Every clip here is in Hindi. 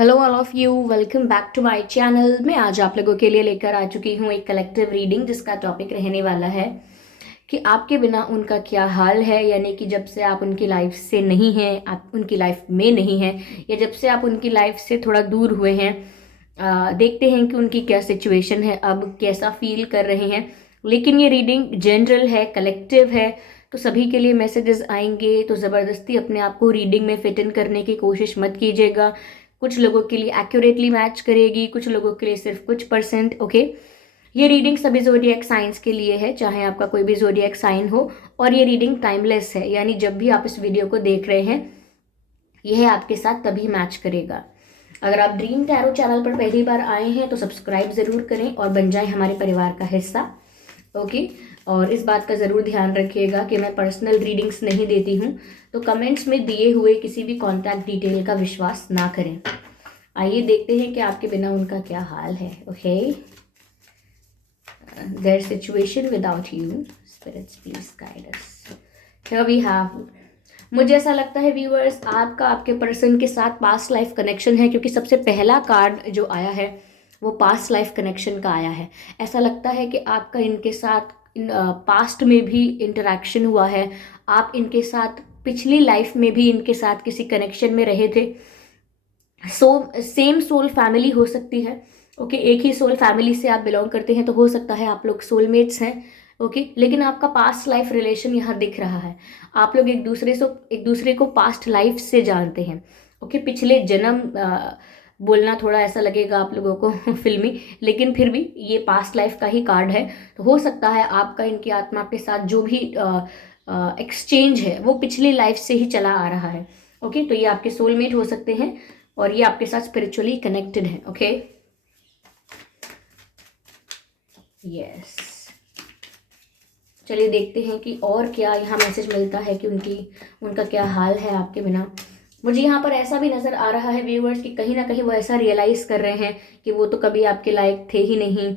Hello all of you, welcome back to my channel. मैं आज आप लोगों के लिए लेकर आ चुकी हूँ एक कलेक्टिव रीडिंग जिसका टॉपिक रहने वाला है कि आपके बिना उनका क्या हाल है। यानी कि जब से आप उनकी लाइफ से नहीं हैं, आप उनकी लाइफ में नहीं हैं, या जब से आप उनकी लाइफ से थोड़ा दूर हुए हैं, देखते हैं कि उनकी क्या सिचुएशन है, अब कैसा फील कर रहे हैं। लेकिन ये रीडिंग जनरल है, कलेक्टिव है, तो सभी के लिए मैसेजेस आएंगे। तो ज़बरदस्ती अपने आप को रीडिंग में फिट इन करने की कोशिश मत कीजिएगा। कुछ लोगों के लिए एक्यूरेटली मैच करेगी, कुछ लोगों के लिए सिर्फ कुछ परसेंट। ओके, ये रीडिंग सभी जोडिएक साइंस के लिए है, चाहे आपका कोई भी जोडिएक साइन हो। और ये रीडिंग टाइमलेस है, यानी जब भी आप इस वीडियो को देख रहे हैं यह आपके साथ तभी मैच करेगा। अगर आप ड्रीम टैरो चैनल पर पहली बार आए हैं तो सब्सक्राइब ज़रूर करें और बन जाएं हमारे परिवार का हिस्सा। ओके, और इस बात का ज़रूर ध्यान रखिएगा कि मैं पर्सनल रीडिंग्स नहीं देती हूँ, तो कमेंट्स में दिए हुए किसी भी कॉन्टैक्ट डिटेल का विश्वास ना करें। आइए देखते हैं कि आपके बिना उनका क्या हाल है। Okay, there situation without you, spirits please guide us. Here we have, मुझे ऐसा लगता है व्यूअर्स, आपका आपके पर्सन के साथ पास्ट लाइफ कनेक्शन है, क्योंकि सबसे पहला कार्ड जो आया है वो पास्ट लाइफ कनेक्शन का आया है। ऐसा लगता है कि आपका इनके साथ पास्ट में भी इंटरेक्शन हुआ है, आप इनके साथ पिछली लाइफ में भी इनके साथ किसी कनेक्शन में रहे थे। सेम सोल फैमिली हो सकती है। ओके, एक ही सोल फैमिली से आप बिलोंग करते हैं, तो हो सकता है आप लोग सोलमेट्स हैं। ओके, लेकिन आपका पास्ट लाइफ रिलेशन यहाँ दिख रहा है। आप लोग एक दूसरे को पास्ट लाइफ से जानते हैं। ओके, पिछले जन्म बोलना थोड़ा ऐसा लगेगा आप लोगों को फिल्मी, लेकिन फिर भी ये पास्ट लाइफ का ही कार्ड है। तो हो सकता है आपका इनकी आत्मा के साथ जो भी एक्सचेंज है वो पिछली लाइफ से ही चला आ रहा है। ओके, तो ये आपके सोलमेट हो सकते हैं और ये आपके साथ स्पिरिचुअली कनेक्टेड है। ओके, यस, चलिए देखते हैं कि और क्या यहाँ मैसेज मिलता है कि उनका क्या हाल है आपके बिना। मुझे यहाँ पर ऐसा भी नजर आ रहा है व्यूअर्स कि कहीं ना कहीं वो ऐसा रियलाइज कर रहे हैं कि वो तो कभी आपके लायक थे ही नहीं,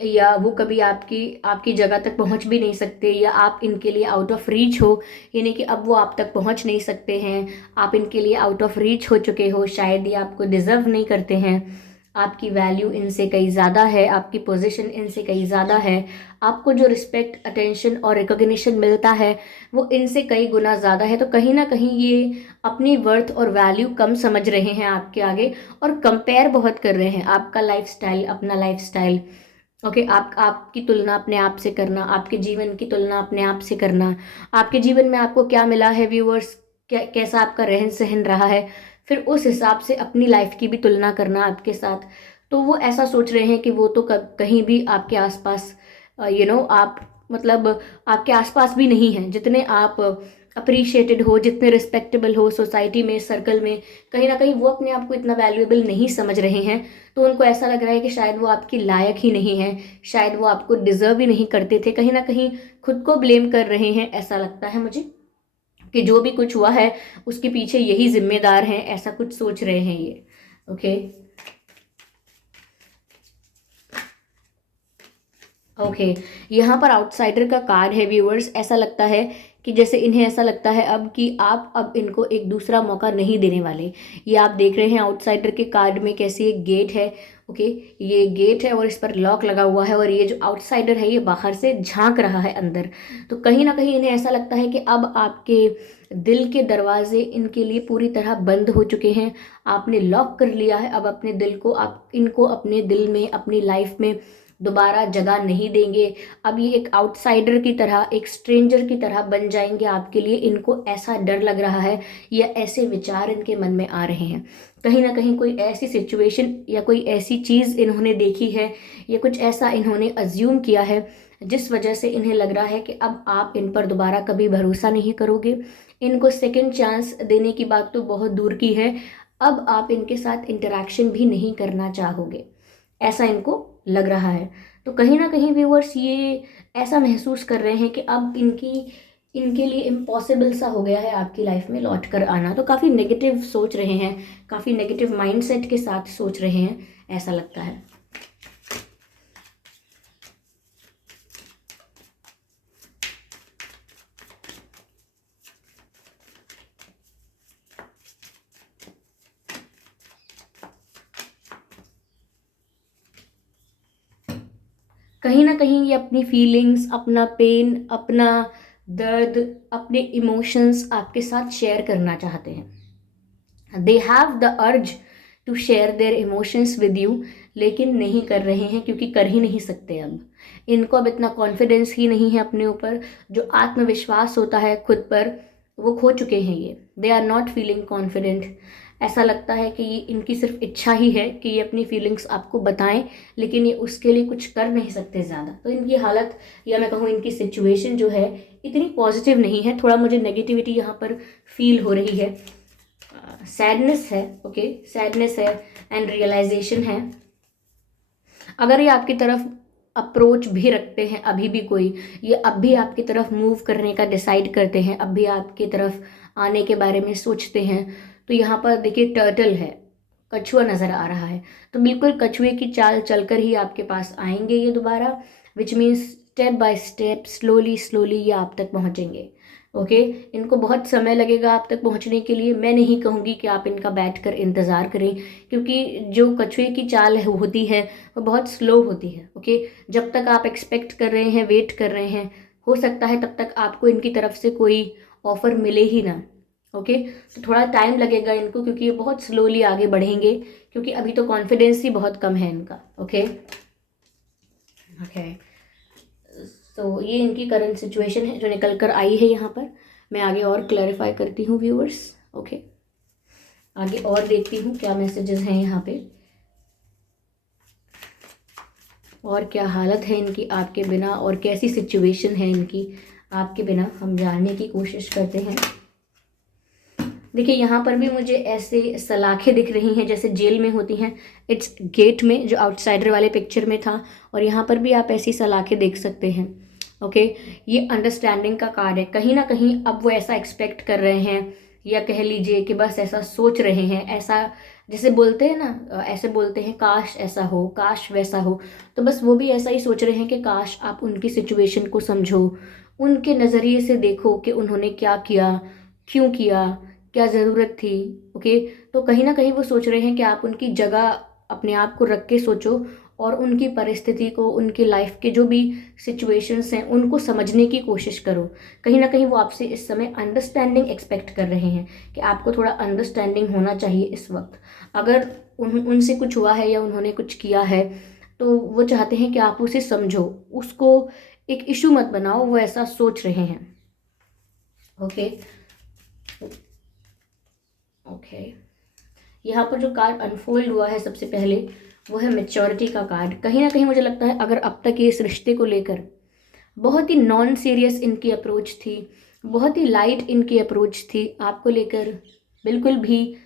या वो कभी आपकी आपकी जगह तक पहुंच भी नहीं सकते, या आप इनके लिए आउट ऑफ रीच हो। यानी कि अब वो आप तक पहुंच नहीं सकते हैं, आप इनके लिए आउट ऑफ रीच हो चुके हो, शायद ये आपको डिजर्व नहीं करते हैं। आपकी वैल्यू इनसे कहीं ज़्यादा है, आपकी पोजीशन इनसे कहीं ज़्यादा है, आपको जो रिस्पेक्ट, अटेंशन और रिकॉग्निशन मिलता है वो इनसे कई गुना ज़्यादा है। तो कहीं ना कहीं ये अपनी वर्थ और वैल्यू कम समझ रहे हैं आपके आगे, और कंपेयर बहुत कर रहे हैं आपका लाइफस्टाइल, अपना लाइफस्टाइल। ओके, आप आपकी तुलना अपने आप से करना, आपके जीवन की तुलना अपने आप से करना, आपके जीवन में आपको क्या मिला है व्यूअर्स, क्या कैसा आपका रहन सहन रहा है, फिर उस हिसाब से अपनी लाइफ की भी तुलना करना आपके साथ। तो वो ऐसा सोच रहे हैं कि वो तो कहीं भी आपके आसपास आप मतलब आपके आसपास भी नहीं हैं, जितने आप अप्रिशिएटेड हो, जितने रिस्पेक्टेबल हो सोसाइटी में, सर्कल में, कहीं ना कहीं वो अपने आप को इतना वैल्यूएबल नहीं समझ रहे हैं। तो उनको ऐसा लग रहा है कि शायद वो आपकी लायक ही नहीं है, शायद वो आपको डिजर्व ही नहीं करते थे। कहीं ना कहीं खुद को ब्लेम कर रहे हैं, ऐसा लगता है मुझे कि जो भी कुछ हुआ है उसके पीछे यही जिम्मेदार हैं, ऐसा कुछ सोच रहे हैं ये। ओके, ओके, यहाँ पर आउटसाइडर का कार्ड है व्यूअर्स। ऐसा लगता है कि जैसे इन्हें ऐसा लगता है अब कि आप अब इनको एक दूसरा मौका नहीं देने वाले। ये आप देख रहे हैं आउटसाइडर के कार्ड में कैसी एक गेट है। ओके, ये गेट है और इस पर लॉक लगा हुआ है, और ये जो आउटसाइडर है ये बाहर से झांक रहा है अंदर। तो कहीं ना कहीं इन्हें ऐसा लगता है कि अब आपके दिल के दरवाजे इनके लिए पूरी तरह बंद हो चुके हैं, आपने लॉक कर लिया है। अब अपने दिल को, आप इनको अपने दिल में, अपनी लाइफ में दोबारा जगह नहीं देंगे। अब ये एक आउटसाइडर की तरह, एक स्ट्रेंजर की तरह बन जाएंगे आपके लिए। इनको ऐसा डर लग रहा है या ऐसे विचार इनके मन में आ रहे हैं। कहीं ना कहीं कोई ऐसी सिचुएशन या कोई ऐसी चीज़ इन्होंने देखी है, या कुछ ऐसा इन्होंने अज्यूम किया है जिस वजह से इन्हें लग रहा है कि अब आप इन पर दोबारा कभी भरोसा नहीं करोगे। इनको सेकंड चांस देने की बात तो बहुत दूर की है, अब आप इनके साथ इंटरेक्शन भी नहीं करना चाहोगे, ऐसा इनको लग रहा है। तो कहीं ना कहीं व्यूअर्स ये ऐसा महसूस कर रहे हैं कि अब इनके लिए इम्पॉसिबल सा हो गया है आपकी लाइफ में लौट कर आना। तो काफ़ी नेगेटिव सोच रहे हैं, काफ़ी नेगेटिव माइंडसेट के साथ सोच रहे हैं, ऐसा लगता है। कहीं ना कहीं ये अपनी फीलिंग्स, अपना पेन, अपना दर्द, अपने इमोशंस आपके साथ शेयर करना चाहते हैं। They have the urge to share their emotions with you, लेकिन नहीं कर रहे हैं क्योंकि कर ही नहीं सकते। अब इनको अब इतना कॉन्फिडेंस ही नहीं है अपने ऊपर, जो आत्मविश्वास होता है खुद पर, वो खो चुके हैं ये। They are not feeling confident. ऐसा लगता है कि ये इनकी सिर्फ इच्छा ही है कि ये अपनी फीलिंग्स आपको बताएं, लेकिन ये उसके लिए कुछ कर नहीं सकते ज़्यादा। तो इनकी हालत, या मैं कहूँ इनकी सिचुएशन जो है, इतनी पॉजिटिव नहीं है। थोड़ा मुझे नेगेटिविटी यहाँ पर फील हो रही है। सैडनेस है, ओके, सैडनेस है एंड रियलाइजेशन है। अगर ये आपकी तरफ अप्रोच भी रखते हैं अभी भी कोई, ये अब भी आपकी तरफ मूव करने का डिसाइड करते हैं, अब भी आपकी तरफ आने के बारे में सोचते हैं, तो यहाँ पर देखिए टर्टल है, कछुआ नज़र आ रहा है। तो बिल्कुल कछुए की चाल चलकर ही आपके पास आएंगे ये दोबारा, which means step by step, slowly slowly ये आप तक पहुँचेंगे। ओके, इनको बहुत समय लगेगा आप तक पहुंचने के लिए। मैं नहीं कहूँगी कि आप इनका बैठकर इंतज़ार करें, क्योंकि जो कछुए की चाल है होती है वो बहुत स्लो होती है। ओके, जब तक आप एक्सपेक्ट कर रहे हैं, वेट कर रहे हैं, हो सकता है तब तक आपको इनकी तरफ से कोई ऑफ़र मिले ही ना। ओके, तो थोड़ा टाइम लगेगा इनको, क्योंकि ये बहुत स्लोली आगे बढ़ेंगे, क्योंकि अभी तो कॉन्फिडेंस ही बहुत कम है इनका। ओके ओके, तो ये इनकी करंट सिचुएशन है जो निकल कर आई है यहाँ पर। मैं आगे और क्लैरिफाई करती हूँ व्यूअर्स। ओके, आगे और देखती हूँ क्या मैसेजेस हैं यहाँ पे, और क्या हालत है इनकी आपके बिना, और कैसी सिचुएशन है इनकी आपके बिना, हम जानने की कोशिश करते हैं। देखिए यहाँ पर भी मुझे ऐसे सलाखें दिख रही हैं जैसे जेल में होती हैं, इट्स गेट में, जो आउटसाइडर वाले पिक्चर में था, और यहाँ पर भी आप ऐसी सलाखें देख सकते हैं। ओके, ये अंडरस्टैंडिंग का कार्ड है। कहीं ना कहीं अब वो ऐसा एक्सपेक्ट कर रहे हैं, या कह लीजिए कि बस ऐसा सोच रहे हैं, ऐसा जैसे बोलते हैं ना, ऐसे बोलते हैं काश ऐसा हो, काश वैसा हो। तो बस वो भी ऐसा ही सोच रहे हैं कि काश आप उनकी सिचुएशन को समझो, उनके नज़रिए से देखो कि उन्होंने क्या किया, क्यों किया, क्या ज़रूरत थी। ओके, तो कहीं ना कहीं वो सोच रहे हैं कि आप उनकी जगह अपने आप को रख के सोचो, और उनकी परिस्थिति को, उनकी लाइफ के जो भी सिचुएशंस हैं उनको समझने की कोशिश करो। कहीं ना कहीं वो आपसे इस समय अंडरस्टैंडिंग एक्सपेक्ट कर रहे हैं, कि आपको थोड़ा अंडरस्टैंडिंग होना चाहिए इस वक्त। अगर उनसे कुछ हुआ है या उन्होंने कुछ किया है, तो वो चाहते हैं कि आप उसे समझो, उसको एक इशू मत बनाओ, वो ऐसा सोच रहे हैं। ओके ओके, यहाँ पर जो कार्ड अनफोल्ड हुआ है सबसे पहले, वो है मैच्योरिटी का कार्ड। कहीं ना कहीं मुझे लगता है अगर अब तक ये इस रिश्ते को लेकर बहुत ही नॉन सीरियस इनकी अप्रोच थी, बहुत ही लाइट इनकी अप्रोच थी आपको लेकर, बिल्कुल भी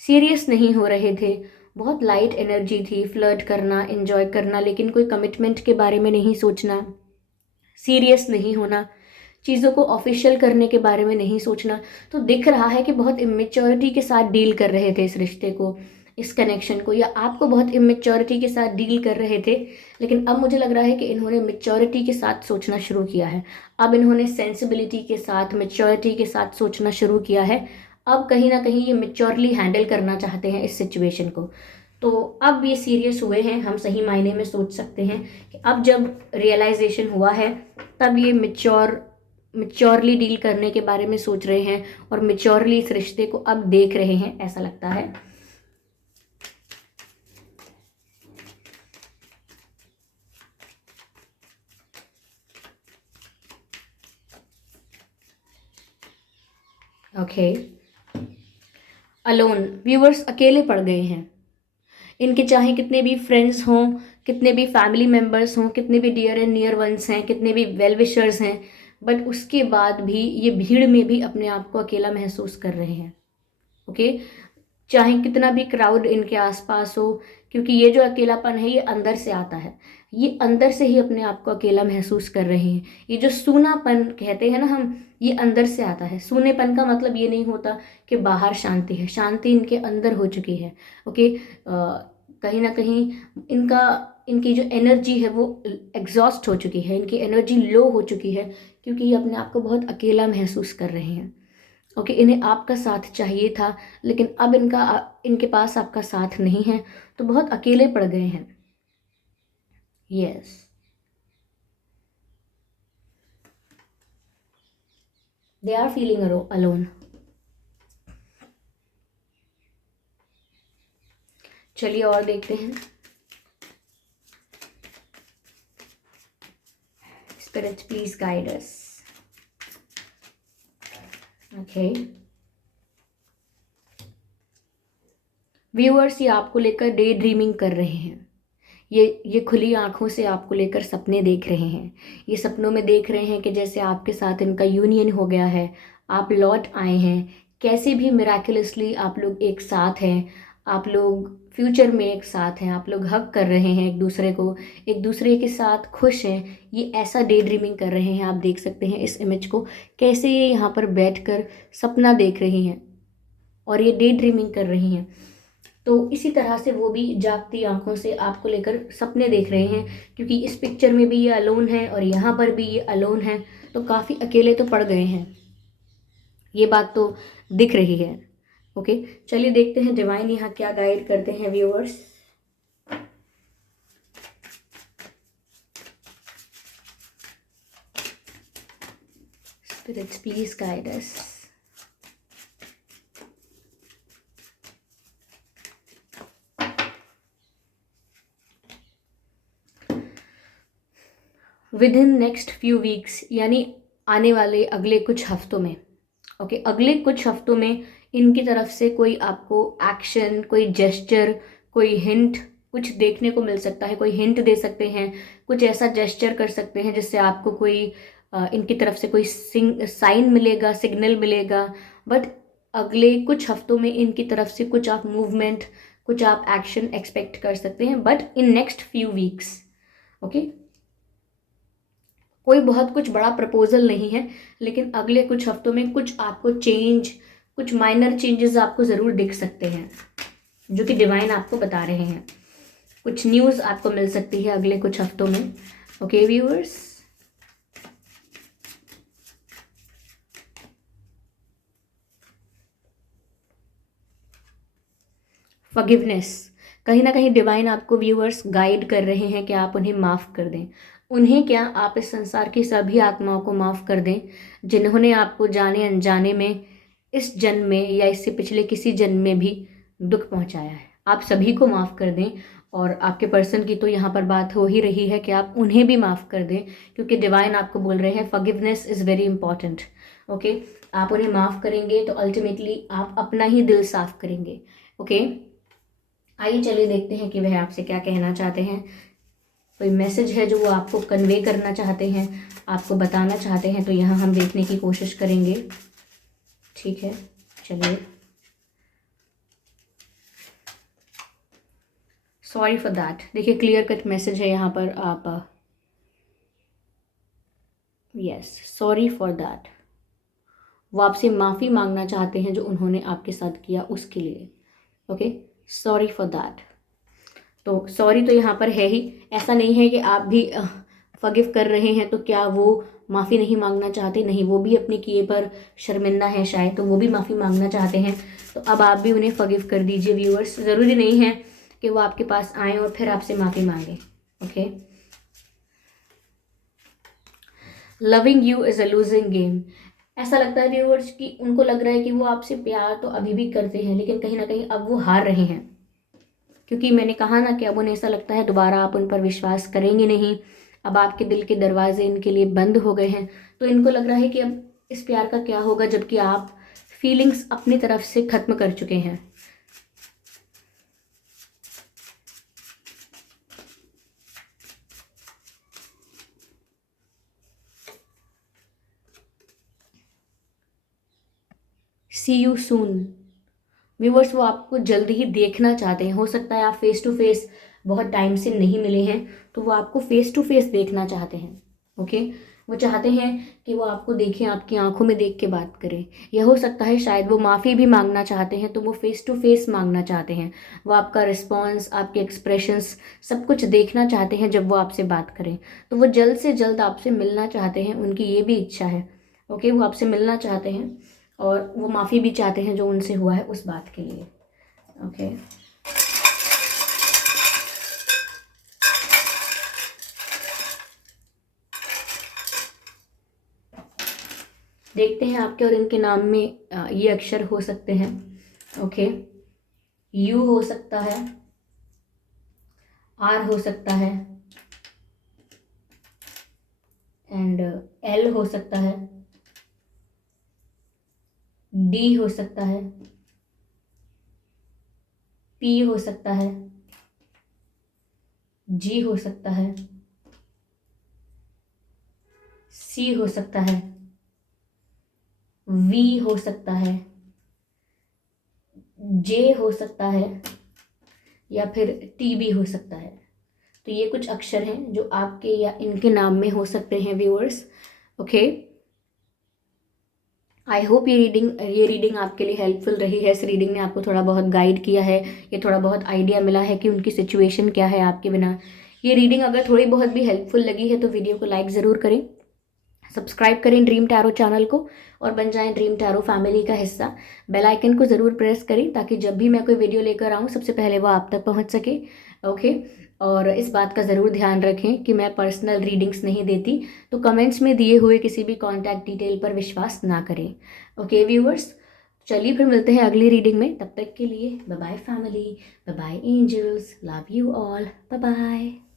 सीरियस नहीं हो रहे थे, बहुत लाइट एनर्जी थी, फ्लर्ट करना, एंजॉय करना, लेकिन कोई कमिटमेंट के बारे में नहीं सोचना, सीरियस नहीं होना, चीज़ों को ऑफिशियल करने के बारे में नहीं सोचना। तो दिख रहा है कि बहुत इमेच्योरिटी के साथ डील कर रहे थे इस रिश्ते को, इस कनेक्शन को, या आपको बहुत इमेच्योरिटी के साथ डील कर रहे थे। लेकिन अब मुझे लग रहा है कि इन्होंने मेच्योरिटी के साथ सोचना शुरू किया है। अब इन्होंने सेंसिबिलिटी के साथ, मेच्योरिटी के साथ सोचना शुरू किया है। अब कहीं ना कहीं ये मेच्योरली हैंडल करना चाहते हैं इस सिचुएशन को। तो अब ये सीरियस हुए हैं, हम सही मायने में सोच सकते हैं कि अब जब रियलाइजेशन हुआ है, तब ये मिच्योरली डील करने के बारे में सोच रहे हैं, और मिच्योरली इस रिश्ते को अब देख रहे हैं, ऐसा लगता है। ओके, अलोन व्यूअर्स, अकेले पड़ गए हैं। इनके चाहे कितने भी फ्रेंड्स हों, कितने भी फैमिली मेम्बर्स हों, कितने भी डियर एंड नियर वंस हैं, कितने भी वेल विशर्स हैं, बट उसके बाद भी ये भीड़ में भी अपने आप को अकेला महसूस कर रहे हैं। ओके, चाहे कितना भी क्राउड इनके आसपास हो, क्योंकि ये जो अकेलापन है ये अंदर से आता है, ये अंदर से ही अपने आप को अकेला महसूस कर रहे हैं। ये जो सूनापन कहते हैं ना हम, ये अंदर से आता है। सूनेपन का मतलब ये नहीं होता कि बाहर शांति है, शांति इनके अंदर हो चुकी है। ओके, कहीं ना कहीं इनकी जो एनर्जी है वो एग्जॉस्ट हो चुकी है, इनकी एनर्जी लो हो चुकी है, क्योंकि ये अपने आप को बहुत अकेला महसूस कर रहे हैं। ओके, इन्हें आपका साथ चाहिए था, लेकिन अब इनके पास आपका साथ नहीं है, तो बहुत अकेले पड़ गए हैं। Yes, they are feeling alone. चलिए और देखते हैं। Spirits please guide us. Okay viewers, ये आपको लेकर डे ड्रीमिंग कर रहे हैं। ये खुली आंखों से आपको लेकर सपने देख रहे हैं। ये सपनों में देख रहे हैं कि जैसे आपके साथ इनका यूनियन हो गया है, आप लौट आए हैं, कैसे भी मिराकुलसली आप लोग एक साथ हैं, आप लोग फ्यूचर में एक साथ हैं, आप लोग हग कर रहे हैं एक दूसरे को, एक दूसरे के साथ खुश हैं। ये ऐसा डे ड्रीमिंग कर रहे हैं। आप देख सकते हैं इस इमेज को, कैसे ये यहाँ पर बैठकर सपना देख रही हैं और ये डे ड्रीमिंग कर रही हैं। तो इसी तरह से वो भी जागती आंखों से आपको लेकर सपने देख रहे हैं, क्योंकि इस पिक्चर में भी ये अलोन है और यहाँ पर भी ये अलोन है, तो काफ़ी अकेले तो पड़ गए हैं, ये बात तो दिख रही है। ओके चलिए देखते हैं डिवाइन यहाँ क्या गाइड करते हैं viewers. Spirits please guide us. Within next few weeks, यानी आने वाले अगले कुछ हफ्तों में, ओके अगले कुछ हफ्तों में इनकी तरफ से कोई आपको एक्शन, कोई जेस्चर, कोई हिंट कुछ देखने को मिल सकता है। कोई हिंट दे सकते हैं, कुछ ऐसा जेस्चर कर सकते हैं जिससे आपको कोई इनकी तरफ से कोई साइन मिलेगा, सिग्नल मिलेगा। बट अगले कुछ हफ्तों में इनकी तरफ से कुछ आप मूवमेंट, कुछ आप एक्शन एक्सपेक्ट कर सकते हैं, but in next few weeks. Okay कोई बहुत कुछ बड़ा प्रपोजल नहीं है, लेकिन अगले कुछ हफ्तों में कुछ आपको चेंज, कुछ माइनर चेंजेस आपको ज़रूर दिख सकते हैं, जो कि डिवाइन आपको बता रहे हैं। कुछ न्यूज़ आपको मिल सकती है अगले कुछ हफ्तों में। ओके व्यूअर्स, फॉरगिवनेस, कहीं ना कहीं डिवाइन आपको व्यूअर्स गाइड कर रहे हैं कि आप उन्हें माफ़ कर दें। उन्हें क्या, आप इस संसार की सभी आत्माओं को माफ़ कर दें जिन्होंने आपको जाने अनजाने में इस जन्म में या इससे पिछले किसी जन्म में भी दुख पहुंचाया है। आप सभी को माफ़ कर दें, और आपके पर्सन की तो यहाँ पर बात हो ही रही है कि आप उन्हें भी माफ़ कर दें, क्योंकि डिवाइन आपको बोल रहे हैं forgiveness is very important. Okay आप उन्हें माफ़ करेंगे तो अल्टीमेटली आप अपना ही दिल साफ करेंगे। ओके आइए चलिए देखते हैं कि वह आपसे क्या कहना चाहते हैं। कोई मैसेज है जो वो आपको कन्वे करना चाहते हैं, आपको बताना चाहते हैं, तो यहाँ हम देखने की कोशिश करेंगे। ठीक है चलिए। सॉरी फॉर दैट, देखिए क्लियर कट मैसेज है यहाँ पर। आप यस सॉरी फॉर दैट, वो आपसे माफ़ी मांगना चाहते हैं जो उन्होंने आपके साथ किया उसके लिए। ओके सॉरी फॉर दैट, तो सॉरी तो यहाँ पर है ही, ऐसा नहीं है कि आप भी फॉरगिव कर रहे हैं तो क्या वो माफ़ी नहीं मांगना चाहते, नहीं, वो भी अपने किए पर शर्मिंदा है शायद, तो वो भी माफ़ी मांगना चाहते हैं। तो अब आप भी उन्हें फॉरगिव कर दीजिए व्यूअर्स। ज़रूरी नहीं है कि वो आपके पास आएँ और फिर आपसे माफ़ी मांगे। Okay loving you is a losing game, ऐसा लगता है व्यूअर्स कि उनको लग रहा है कि वो आपसे प्यार तो अभी भी करते हैं, लेकिन कहीं ना कहीं अब वो हार रहे हैं, क्योंकि मैंने कहा ना कि अब उन्हें ऐसा लगता है दोबारा आप उन पर विश्वास करेंगे नहीं। अब आपके दिल के दरवाजे इनके लिए बंद हो गए हैं, तो इनको लग रहा है कि अब इस प्यार का क्या होगा, जबकि आप फीलिंग्स अपनी तरफ से ख़त्म कर चुके हैं। सी यू सून व्यूवर्स, वो आपको जल्दी ही देखना चाहते हैं। हो सकता है आप फेस टू फेस बहुत टाइम से नहीं मिले हैं, तो वो आपको फेस टू फेस देखना चाहते हैं। ओके वो चाहते हैं कि वो आपको देखें, आपकी आंखों में देख के बात करें। यह हो सकता है शायद वो माफ़ी भी मांगना चाहते हैं, तो वो फेस टू फेस मांगना चाहते हैं। वो आपका रिस्पॉन्स, आपके एक्सप्रेशंस सब कुछ देखना चाहते हैं जब वो आपसे बात करें। तो वो जल्द से जल्द आपसे मिलना चाहते हैं, उनकी ये भी इच्छा है। ओके वो आपसे मिलना चाहते हैं और वो माफ़ी भी चाहते हैं जो उनसे हुआ है उस बात के लिए। ओके देखते हैं आपके और इनके नाम में ये अक्षर हो सकते हैं। ओके, यू हो सकता है, आर हो सकता है, एंड एल हो सकता है, डी हो सकता है, पी हो सकता है, जी हो सकता है, सी हो सकता है, वी हो सकता है, जे हो सकता है, या फिर टी भी हो सकता है। तो ये कुछ अक्षर हैं जो आपके या इनके नाम में हो सकते हैं व्यूअर्स। ओके, आई होप ये रीडिंग आपके लिए हेल्पफुल रही है। इस रीडिंग ने आपको थोड़ा बहुत गाइड किया है, ये थोड़ा बहुत आइडिया मिला है कि उनकी सिचुएशन क्या है आपके बिना। ये रीडिंग अगर थोड़ी बहुत भी हेल्पफुल लगी है तो वीडियो को लाइक ज़रूर करें, सब्सक्राइब करें ड्रीम टैरो चैनल को और बन जाएं ड्रीम टैरो फैमिली का हिस्सा। बेल आइकन को ज़रूर प्रेस करें ताकि जब भी मैं कोई वीडियो लेकर आऊँ सबसे पहले वो आप तक पहुँच सके। ओके, और इस बात का ज़रूर ध्यान रखें कि मैं पर्सनल रीडिंग्स नहीं देती, तो कमेंट्स में दिए हुए किसी भी कॉन्टैक्ट डिटेल पर विश्वास ना करें। ओके व्यूअर्स, चलिए फिर मिलते हैं अगली रीडिंग में। तब तक के लिए bye bye family, bye bye angels, love you all, bye bye.